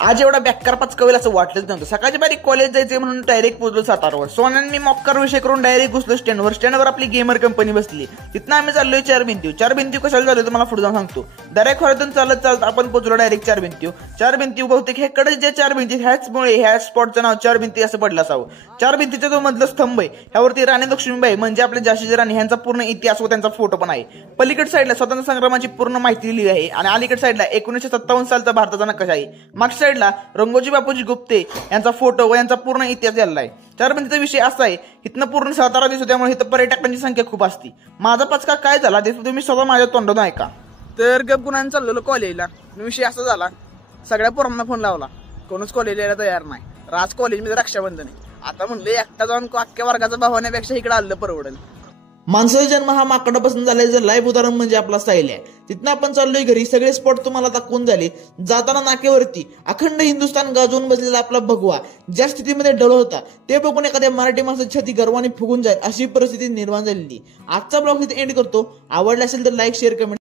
आज एवढा बेकार पाचकावेल असं वाटलंच नव्हतं। सकाळची बारी कॉलेज जायचे म्हणून डायरेक्ट पोहोचलो सातारावर। सोन्यांनी मॉक्कर विषय करून डायरेक्ट घुसलो स्टँडवर आपली गेमर कंपनी बसली। तिथनं आम्ही चाललोय चार भिंती कशाला चाललोय तर मला पुढे जाऊन सांगतो। डायरेक्ट खोऱ्यातून चालत आपण पोहोचलो डायरेक्ट चार भिंती बहुतेक ह्याकडे जे चार भिंती ह्याचमुळे ह्या स्पॉटचं नाव चार भिंती असं पडलं असावं। चार भिंतीचा जो मधला स्तंभ आहे ह्यावरती राणी लक्ष्मीबाई म्हणजे आपल्या झाशीची राणी ह्यांचा पूर्ण इतिहास व त्यांचा फोटो पण आहे। पलीकडे साईडला स्वतंत्र संग्रामाची पूर्ण माहिती लिहिली आहे आणि अलीकडे साईडला 1957 सालचा भारताचा नकाशा आहे। मागच्या साईडला रंगोजी बापूजी गुप्ते यांचा फोटो व यांचा पूर्ण इतिहास लिहिला आहे। चार भिंतीचा विषय असा आहे, इथनं पूर्ण सातारा दिसतो त्यामुळे इथं पर्यटकांची संख्या खूप असते। माझा पचका काय झाला ते तुम्ही स्वतः माझ्या तोंडातून ऐका। तर गप गुणांनी चाललेलो कॉलेजला, विषय असा झाला, सगळ्या पोरांना फोन लावला, कोणच कॉलेजला यायला तयार नाही। राज कॉलेजमध्ये रक्षाबंधन आहे, आता म्हणलं एकटा जाऊन अख्ख्या वर्गाचा भाव होण्यापेक्षा इकडे आलं परवडेल। माणसाचा जन्म हा माकडापासून झालाय, जर लाईव्ह उदाहरण म्हणजे आपला साहिल आहे। तिथनं आपण चाललोय घरी, सगळे स्पॉट तुम्हाला दाखवून झाले। जाताना नाक्यावरती अखंड हिंदुस्थान गाजवून बसलेला आपला भगवा ज्या स्थितीमध्ये डल होता ते बघून एखाद्या मराठी माणसाची छाती गर्वाने फुगून जाईल अशी परिस्थिती निर्माण झालेली। आजचा ब्लॉग इथे एंड करतो। आवडला असेल तर लाईक शेअर कमेंट